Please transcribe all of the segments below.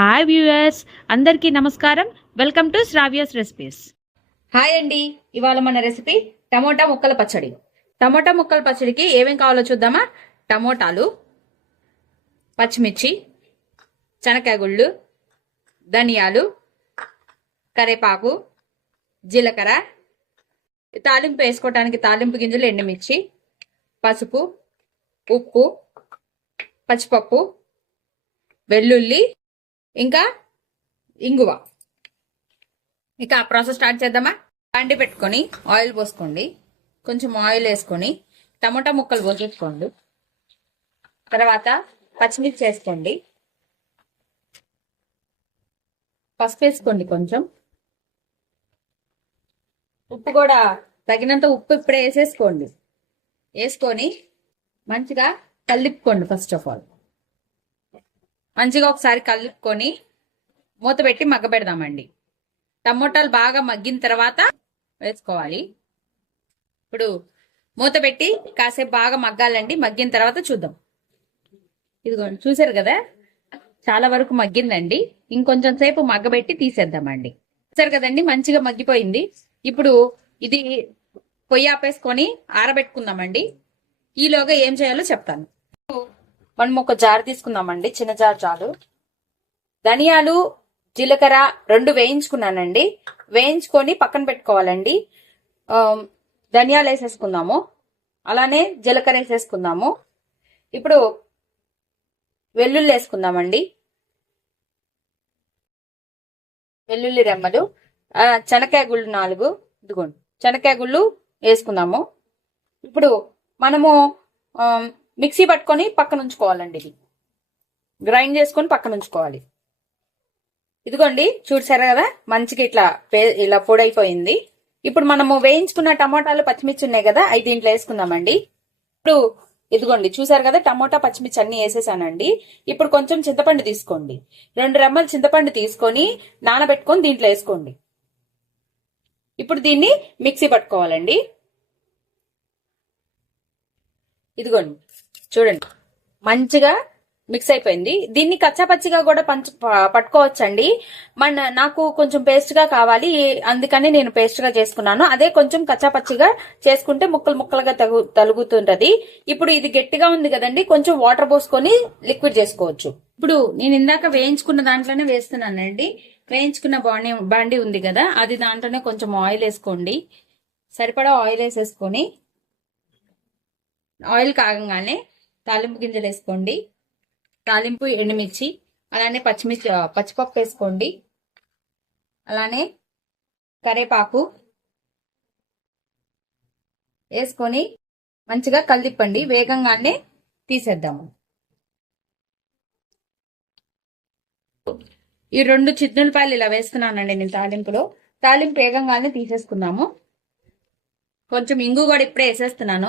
Hi viewers, అందరికీ నమస్కారం. Welcome to Sravya's recipes. Hi అండి. ఇవాళ మన రెసిపీ టమోటా ముక్కల పచ్చడి. టమోటా ముక్కల పచ్చడికి ఏమేం కావాలో చూద్దామా. టమోటాలు, పచ్చిమిర్చి, శనక్కాయ గుళ్ళు, ధనియాలు, కరేపాకు, జీలకర్ర, తాలింపు వేసుకోవటానికి తాలింపు గింజలు, ఎండుమిర్చి, పసుపు, ఉప్పు, పచ్చిపప్పు, వెల్లుల్లి, ఇంకా ఇంగువ. ఇక ఆ ప్రాసెస్ స్టార్ట్ చేద్దామా. పండి పెట్టుకొని ఆయిల్ పోసుకోండి. కొంచెం ఆయిల్ వేసుకొని టమోటా ముక్కలు పోసేసుకోండి. తర్వాత పచ్చిమిర్చి వేసుకోండి, పసుపు వేసుకోండి, కొంచెం ఉప్పు కూడా తగినంత ఉప్పు ఇప్పుడే వేసేసుకోండి. వేసుకొని మంచిగా కలిపుకోండి. ఫస్ట్ ఆఫ్ ఆల్ మంచిగా ఒకసారి కలుపుకొని మూత పెట్టి మగ్గ పెడదామండి. టమోటాలు బాగా మగ్గిన తర్వాత వేసుకోవాలి. ఇప్పుడు మూత పెట్టి కాసేపు బాగా మగ్గాలండి. మగ్గిన తర్వాత చూద్దాం. ఇదిగోండి, చూసారు కదా, చాలా వరకు మగ్గిందండి. ఇంకొంచెం సేపు మగ్గబెట్టి తీసేద్దామండి. చూసారు కదండి, మంచిగా మగ్గిపోయింది. ఇప్పుడు ఇది పొయ్యి ఆపేసుకొని ఆరబెట్టుకుందామండి. ఈలోగా ఏం చేయాలో చెప్తాను. మనం ఒక జార్ తీసుకుందామండి, చిన్న జార్ చాలు. ధనియాలు, జీలకర్ర రెండు వేయించుకున్నానండి. వేయించుకొని పక్కన పెట్టుకోవాలండి. ధనియాలు వేసేసుకుందాము, అలానే జీలకర్ర వేసేసుకుందాము. ఇప్పుడు వెల్లుల్లి వేసుకుందామండి, వెల్లుల్లి రెమ్మలు, శనక్కాయ గుళ్ళు 4, ఇదిగోండి శనక్కాయ గుళ్ళు వేసుకుందాము. ఇప్పుడు మనము మిక్సీ పట్టుకొని పక్కన ఉంచుకోవాలండి. ఇది గ్రైండ్ చేసుకొని పక్కన ఉంచుకోవాలి. ఇదిగోండి, చూసారా కదా, మంచిగా ఇలా పొడైపోయింది. ఇప్పుడు మనము వేయించుకున్న టమోటాలు, పచ్చిమిర్చి ఉన్నాయి కదా, అవి దీంట్లో వేసుకుందామండి. ఇప్పుడు ఇదిగోండి, చూసారు కదా, టమోటా, పచ్చిమిర్చి అన్ని వేసేసానండి. ఇప్పుడు కొంచెం చింతపండు తీసుకోండి. 2 రెమ్మలు చింతపండు తీసుకొని నానబెట్టుకొని దీంట్లో వేసుకోండి. ఇప్పుడు దీన్ని మిక్సీ పట్టుకోవాలండి. ఇదిగోండి, చూడండి, మంచిగా మిక్స్ అయిపోయింది. దీన్ని కచ్చాపచ్చిగా కూడా పట్టుకోవచ్చండి. నాకు కొంచెం పేస్ట్ గా కావాలి, అందుకని నేను పేస్ట్ గా చేసుకున్నాను. అదే కొంచెం కచ్చాపచ్చిగా చేసుకుంటే ముక్కలు ముక్కలుగా తలుగుతుంటది. ఇప్పుడు ఇది గట్టిగా ఉంది కదండి, కొంచెం వాటర్ పోసుకొని లిక్విడ్ చేసుకోవచ్చు. ఇప్పుడు నేను ఇందాక వేయించుకున్న దాంట్లోనే వేస్తున్నానండి. వేయించుకున్న బాండి ఉంది కదా, అది దాంట్లోనే కొంచెం ఆయిల్ వేసుకోండి. సరిపడా ఆయిల్ వేసేసుకొని ఆయిల్ కాగంగానే తాలింపు గింజలు వేసుకోండి. తాలింపు, ఎండుమిర్చి, అలానే పచ్చిపప్పు వేసుకోండి. అలానే కరేపాకు వేసుకొని మంచిగా కలిపండి. వేగంగానే తీసేద్దాము. ఈ 2 చిన్నులపాయలు ఇలా వేస్తున్నానండి నేను తాలింపులో. తాలింపు వేగంగానే తీసేసుకుందాము. కొంచెం ఇంగు కూడా ఇప్పుడే వేసేస్తున్నాను.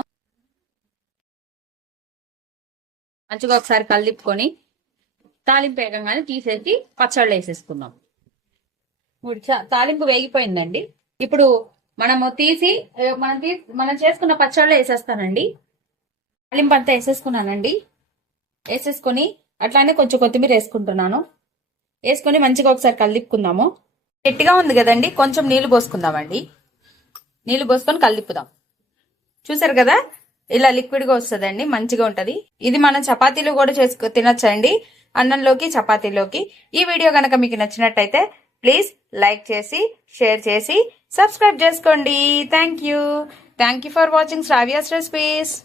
మంచిగా ఒకసారి కలిపుకొని తాలింపు వేగంగానే తీసేసి పచ్చళ్ళు వేసేసుకుందాం. తాలింపు వేగిపోయిందండి. ఇప్పుడు మనం చేసుకున్న పచ్చళ్ళు వేసేస్తానండి. తాలింపు అంతా వేసేసుకున్నానండి. వేసేసుకొని అట్లానే కొంచెం కొత్తిమీర వేసుకుంటున్నాను. వేసుకొని మంచిగా ఒకసారి కలిపుకుందాము. గట్టిగా ఉంది కదండి, కొంచెం నీళ్లు పోసుకుందామండి. నీళ్లు పోసుకొని కలిపుదాం. చూసారు కదా, ఇలా లిక్విడ్ గా వస్తుందండి, మంచిగా ఉంటది. ఇది మనం చపాతీలు కూడా తినొచ్చండి, అన్నంలోకి, చపాతీలోకి. ఈ వీడియో గనక మీకు నచ్చినట్టయితే ప్లీజ్ లైక్ చేసి, షేర్ చేసి, సబ్స్క్రైబ్ చేసుకోండి. Thank you for watching Sravya's recipes.